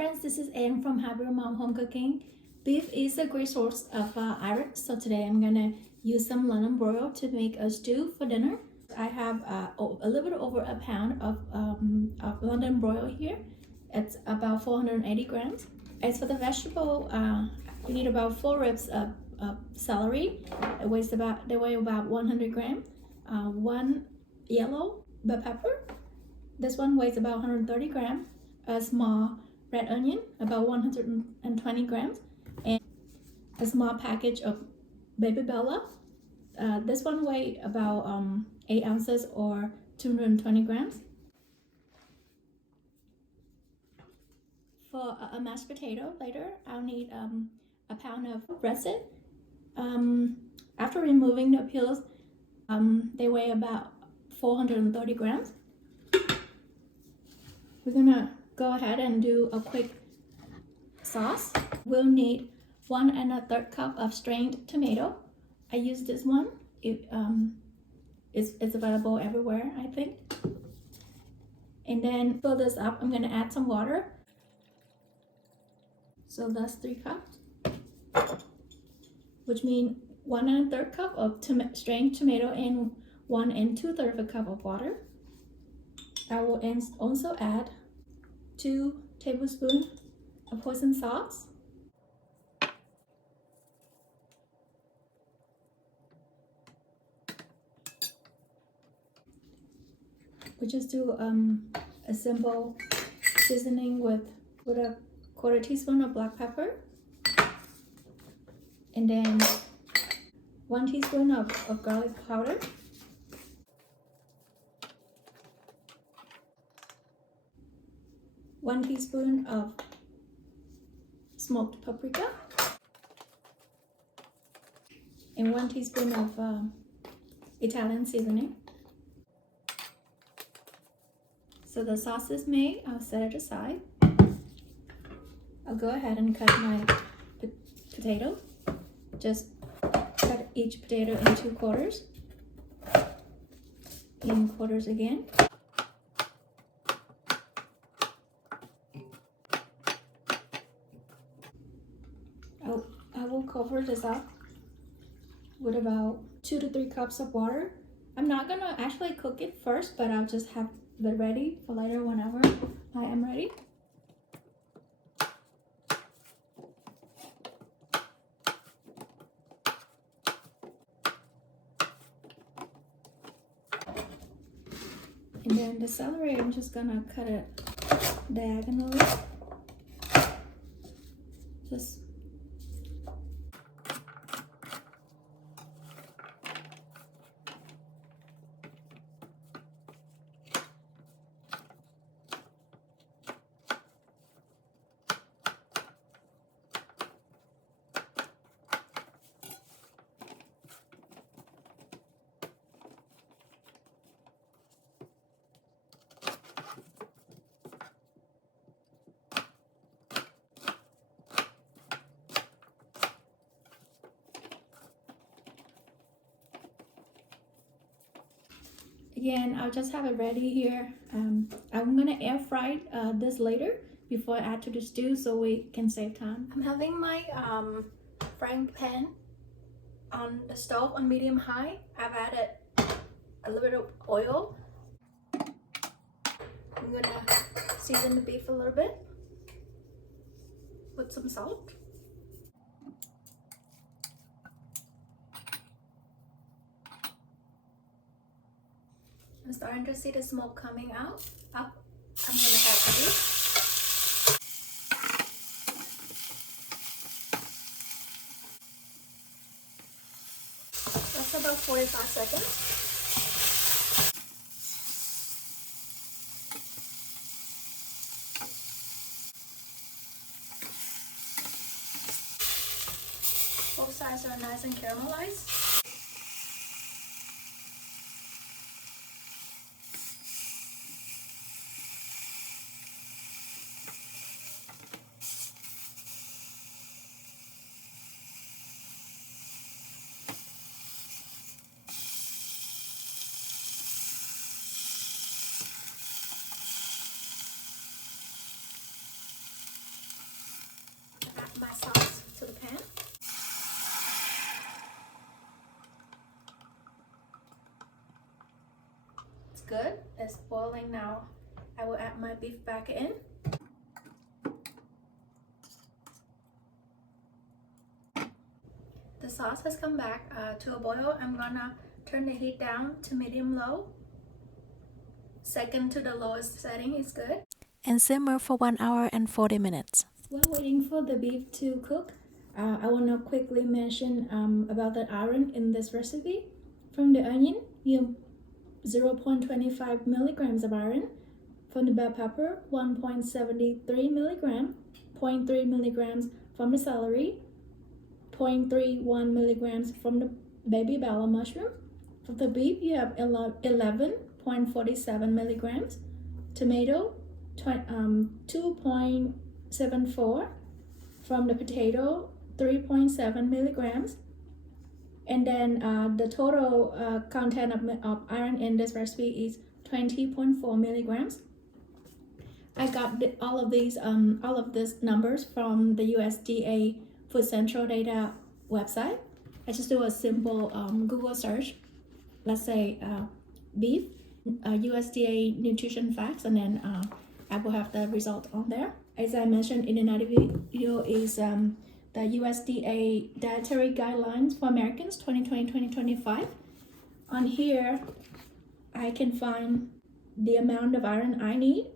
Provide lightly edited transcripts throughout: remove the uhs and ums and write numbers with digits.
friends, this is Anne from Happy Mom Home Cooking. Beef is a great source of iron, so today I'm gonna use some London broil to make a stew for dinner. I have a little bit over a pound of London broil here. It's about 480 grams. As for the vegetable, we need about 4 ribs of celery. They weigh about 100 grams. 1 yellow bell pepper. This one weighs about 130 grams. A small red onion, about 120 grams, and a small package of baby bella. This one weighs about 8 ounces or 220 grams. For a mashed potato later, I'll need a pound of russet. After removing the peels, they weigh about 430 grams. We're gonna go ahead and do a quick sauce. We'll need 1 1/3 cup of strained tomato. I use this one. It's available everywhere, I think. And then fill this up. I'm gonna add some water. So that's 3 cups, which means 1 1/3 cup of strained tomato and 1 2/3 cup of water. I will also add 2 tablespoons of hoisin sauce, we just do a simple seasoning with a 1/4 teaspoon of black pepper, and then 1 teaspoon of garlic powder, one teaspoon of smoked paprika, and 1 teaspoon of Italian seasoning. So the sauce is made. I'll set it aside. I'll go ahead and cut my potato. Just cut each potato into quarters and quarters again. I will cover this up with about 2 to 3 cups of water. I'm not gonna actually cook it first, but I'll just have it ready for later whenever I am ready. And then the celery, I'm just gonna cut it diagonally. Just again, I'll just have it ready here. I'm gonna air fry this later before I add to the stew so we can save time. I'm having my frying pan on the stove on medium high. I've added a little bit of oil. I'm gonna season the beef a little bit with some salt. I'm starting to see the smoke coming up. I'm gonna add the beef. That's about 45 seconds. Both sides are nice and caramelized. good. It's boiling now. I will add my beef back in. The sauce has come back to a boil. I'm gonna turn the heat down to medium-low. Second to the lowest setting is good. And simmer for 1 hour and 40 minutes. While waiting for the beef to cook, I want to quickly mention about the iron in this recipe. From the onion, you 0.25 milligrams of iron. From the bell pepper, 1.73 milligram, 0.3 milligrams from the celery, 0.31 milligrams from the baby bella mushroom. For the beef, you have 11.47 milligrams. Tomato, 2.74. From the potato, 3.7 milligrams. And then the total content of iron in this recipe is 20.4 milligrams. I got all of these numbers from the USDA Food Central Data website. I just do a simple Google search. Let's say beef, USDA nutrition facts, and then I will have the result on there. As I mentioned in another video, is the USDA Dietary Guidelines for Americans 2020-2025. On here, I can find the amount of iron I need.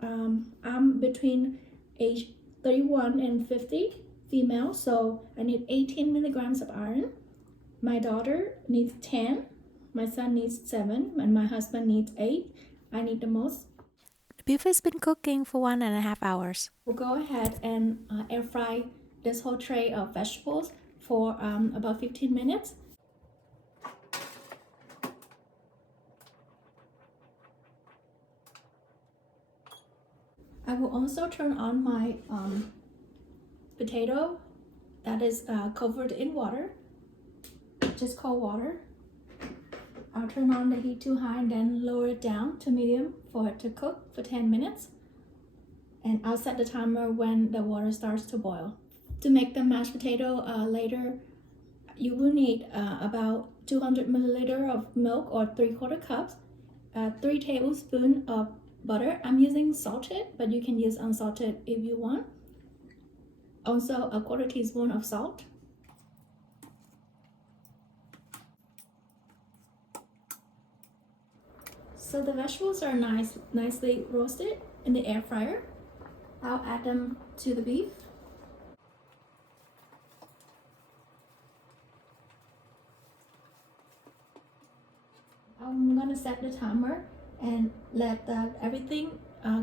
I'm between age 31 and 50, female, so I need 18 milligrams of iron. My daughter needs 10, my son needs 7, and my husband needs 8. I need the most. The beef has been cooking for 1.5 hours. We'll go ahead and air fry this whole tray of vegetables for about 15 minutes. I will also turn on my potato that is covered in water, just cold water. I'll turn on the heat to high and then lower it down to medium for it to cook for 10 minutes. And I'll set the timer when the water starts to boil. To make the mashed potato later, you will need about 200 milliliter of milk or 3/4 cups, 3 tablespoons of butter. I'm using salted, but you can use unsalted if you want. Also, a 1/4 teaspoon of salt. So the vegetables are nicely roasted in the air fryer. I'll add them to the beef. I'm gonna set the timer and let everything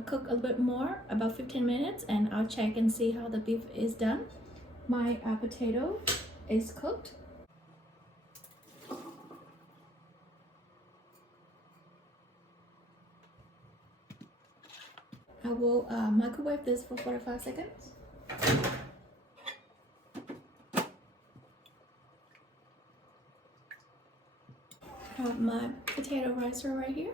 cook a little bit more, about 15 minutes, and I'll check and see how the beef is done. My potato is cooked. I will microwave this for 45 seconds. I have my potato ricer right here.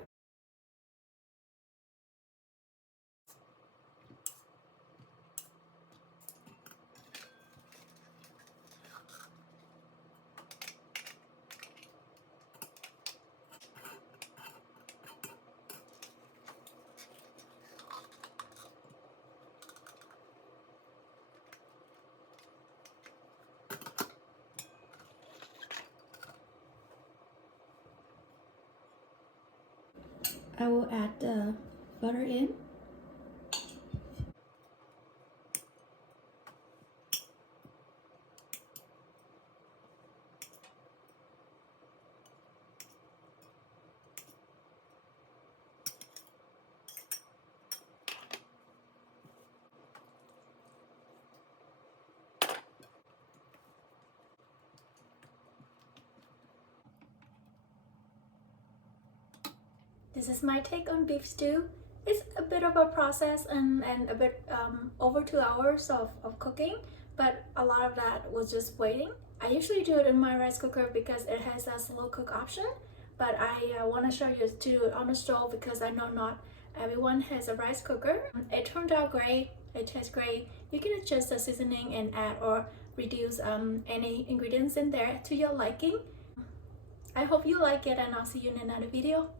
I will add the butter in. This is my take on beef stew. It's a bit of a process and a bit over 2 hours of cooking, but a lot of that was just waiting. I usually do it in my rice cooker because it has a slow cook option, but I want to show you to do it on the stove because I know not everyone has a rice cooker. It turned out great. It tastes great. You can adjust the seasoning and add or reduce any ingredients in there to your liking. I hope you like it, and I'll see you in another video.